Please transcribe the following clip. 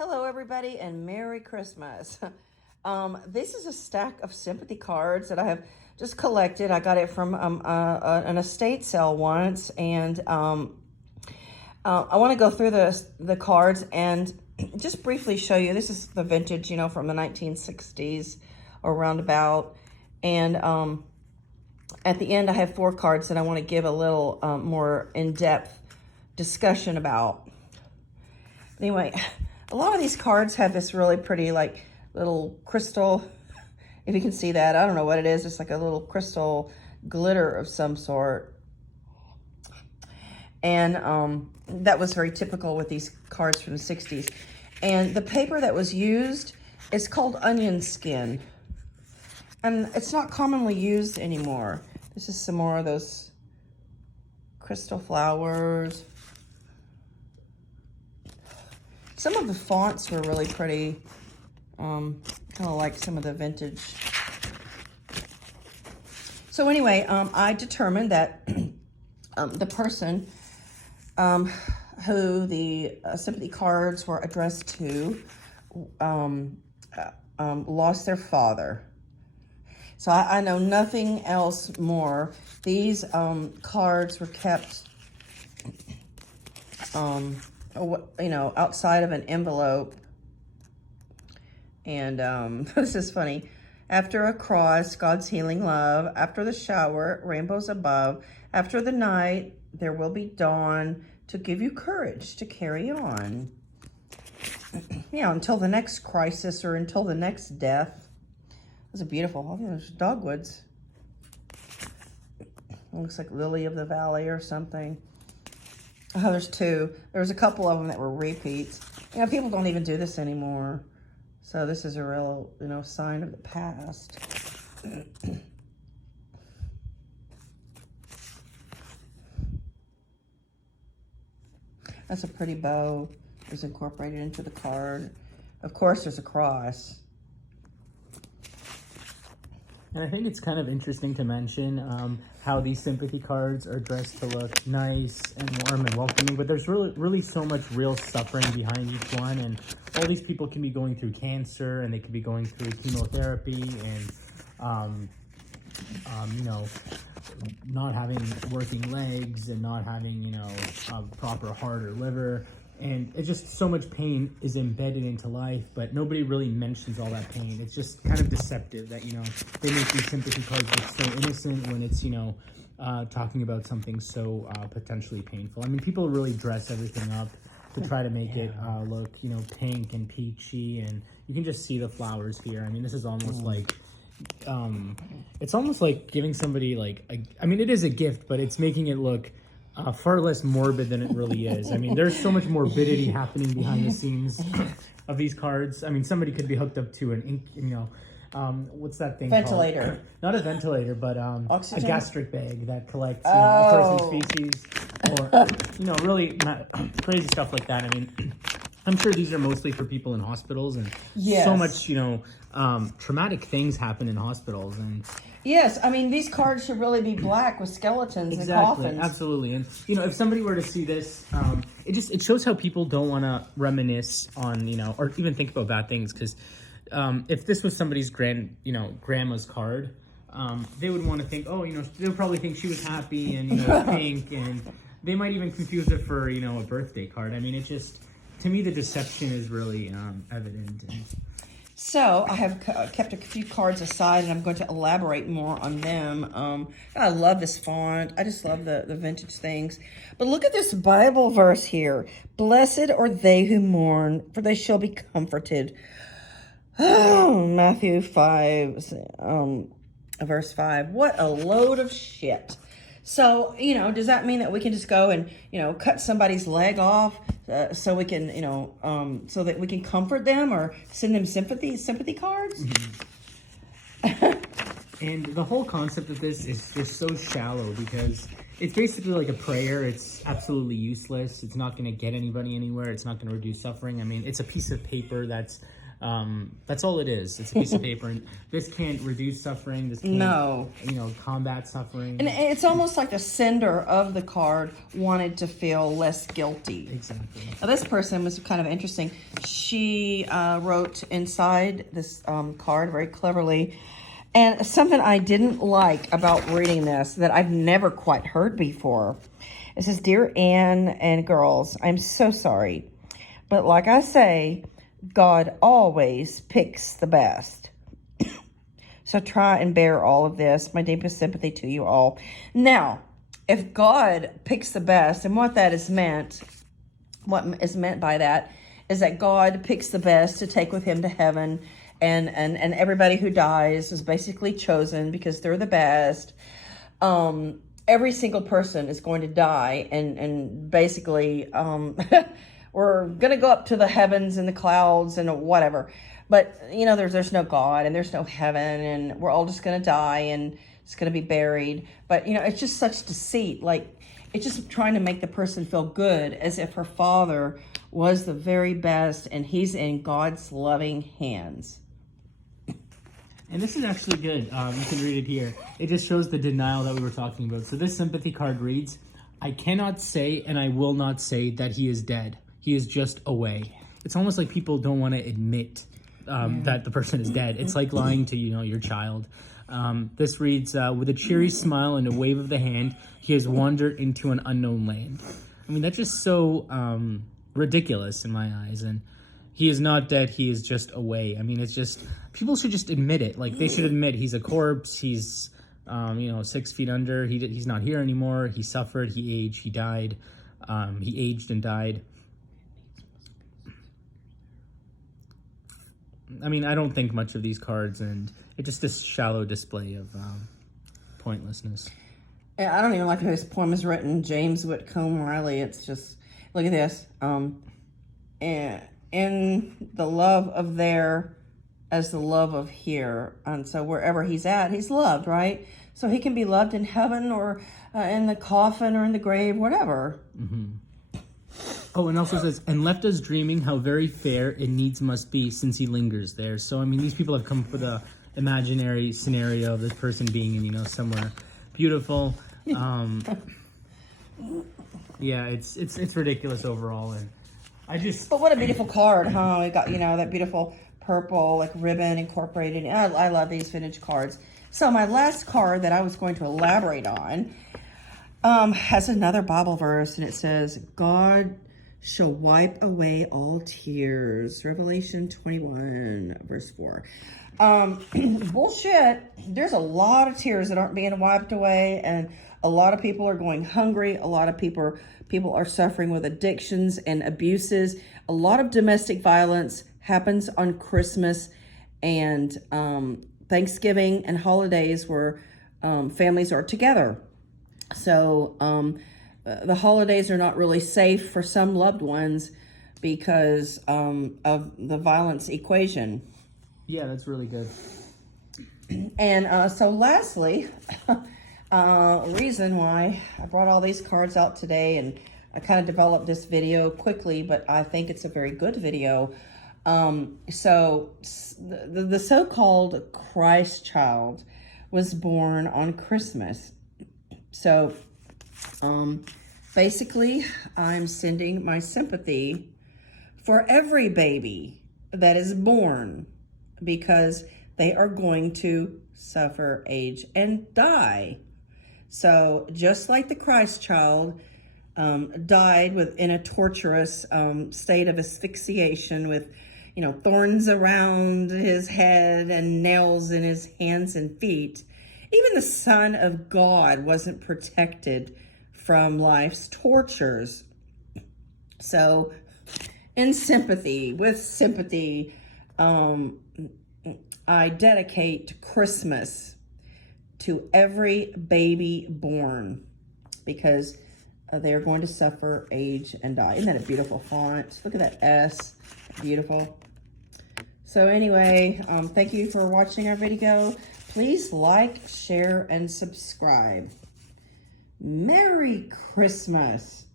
Hello, everybody, and Merry Christmas. This is a stack of sympathy cards that I have just collected. I got it from an estate sale once, and I want to go through the cards and just briefly show you. This is the vintage, from the 1960s or roundabout. And at the end, I have 4 cards that I want to give a little more in-depth discussion about. Anyway, a lot of these cards have this really pretty, like, little crystal, if you can see that. I don't know what it is. It's like a little crystal glitter of some sort. And that was very typical with these cards from the 60s. And the paper that was used is called onion skin. And it's not commonly used anymore. This is some more of those crystal flowers. Some of the fonts were really pretty, kind of like some of the vintage. So anyway, I determined that the person who the sympathy cards were addressed to lost their father. So I know nothing else more. These cards were kept outside of an envelope. And this is funny. After a cross, God's healing love. After the shower, rainbows above. After the night, there will be dawn to give you courage to carry on. Until the next crisis or until the next death. Those are beautiful. Oh, there's dogwoods. It looks like Lily of the Valley or something. Oh, there's 2. There's a couple of them that were repeats. People don't even do this anymore. So this is a real, sign of the past. That's a pretty bow. It was incorporated into the card. Of course, there's a cross. And I think it's kind of interesting to mention how these sympathy cards are dressed to look nice and warm and welcoming, but there's really so much real suffering behind each one, and all these people can be going through cancer, and they could be going through chemotherapy, and not having working legs, and not having a proper heart or liver. And it's just so much pain is embedded into life, but nobody really mentions all that pain. It's just kind of deceptive that, they make these sympathy cards look so innocent when it's, talking about something so potentially painful. I mean, people really dress everything up to try to make it look, pink and peachy, and you can just see the flowers here. I mean, this is almost like, it's almost like giving somebody it is a gift, but it's making it look far less morbid than it really is. I mean, there's so much morbidity happening behind the scenes of these cards. I mean, somebody could be hooked up to an ink, what's that thing Ventilator. called? Not a ventilator, but a gastric bag that collects a person's feces, or really crazy stuff like that. I mean, I'm sure these are mostly for people in hospitals, and so much, traumatic things happen in hospitals. And yes, I mean, these cards should really be black with skeletons and coffins. Absolutely. And, if somebody were to see this, it shows how people don't want to reminisce on, or even think about bad things. Because if this was somebody's grandma's card, they would want to think, they would probably think she was happy and, pink. And they might even confuse it for, a birthday card. I mean, it just, to me, the deception is really evident. So I have kept a few cards aside, and I'm going to elaborate more on them. I love this font. I just love the vintage things. But look at this Bible verse here. Blessed are they who mourn, for they shall be comforted. Oh, Matthew 5, verse 5. What a load of shit. So, does that mean that we can just go and, cut somebody's leg off so we can, so that we can comfort them or send them sympathy cards? Mm-hmm. And the whole concept of this is just so shallow, because it's basically like a prayer. It's absolutely useless. It's not going to get anybody anywhere. It's not going to reduce suffering. I mean, it's a piece of paper that's That's all it is. It's a piece of paper, and this can't reduce suffering. This can't, No. combat suffering. And it's almost like the sender of the card wanted to feel less guilty. Exactly. Now, this person was kind of interesting. She wrote inside this card very cleverly, and something I didn't like about reading this that I've never quite heard before. It says, "Dear Anne and girls, I'm so sorry. But like I say, God always picks the best. So try and bear all of this. My deepest sympathy to you all." Now, if God picks the best, and what is meant by that is that God picks the best to take with him to heaven, and everybody who dies is basically chosen because they're the best. Every single person is going to die, and basically we're going to go up to the heavens and the clouds and whatever. But, there's no God and there's no heaven, and we're all just going to die and it's going to be buried. But, it's just such deceit. Like, it's just trying to make the person feel good as if her father was the very best and he's in God's loving hands. And this is actually good. You can read it here. It just shows the denial that we were talking about. So this sympathy card reads, "I cannot say and I will not say that he is dead. He is just away." It's almost like people don't want to admit that the person is dead. It's like lying to, your child. This reads, "With a cheery smile and a wave of the hand, he has wandered into an unknown land." I mean, that's just so ridiculous in my eyes. And he is not dead. He is just away. I mean, it's just, people should just admit it. Like, they should admit he's a corpse. He's, 6 feet under. He's not here anymore. He suffered. He aged. He died. He aged and died. I mean, I don't think much of these cards, and it's just a shallow display of pointlessness. I don't even like how his poem is written. James Whitcomb Riley. It's just, look at this. And in the love of there as the love of here. And so wherever he's at, he's loved, right? So he can be loved in heaven or in the coffin or in the grave, whatever. Mm-hmm. Oh, and also says, "And left us dreaming how very fair it needs must be since he lingers there." So, I mean, these people have come up with a imaginary scenario of this person being in, somewhere beautiful. Yeah, it's ridiculous overall, and But what a beautiful card, huh? We got, that beautiful purple, like, ribbon incorporated. I love these vintage cards. So my last card that I was going to elaborate on has another Bible verse, and it says, "God shall wipe away all tears." Revelation 21, verse 4. Bullshit. There's a lot of tears that aren't being wiped away, and a lot of people are going hungry. A lot of people are suffering with addictions and abuses. A lot of domestic violence happens on Christmas and Thanksgiving and holidays where families are together. So the holidays are not really safe for some loved ones because of the violence equation. Yeah, that's really good. And so lastly, reason why I brought all these cards out today, and I kind of developed this video quickly, but I think it's a very good video. So the so-called Christ child was born on Christmas. So basically, I'm sending my sympathy for every baby that is born, because they are going to suffer, age, and die. So just like the Christ child died in a torturous state of asphyxiation with, thorns around his head and nails in his hands and feet, even the Son of God wasn't protected from life's tortures. So with sympathy, I dedicate Christmas to every baby born, because they're going to suffer, age, and die. Isn't that a beautiful font? Look at that S. Beautiful. So anyway, thank you for watching our video. Please like, share, and subscribe. Merry Christmas.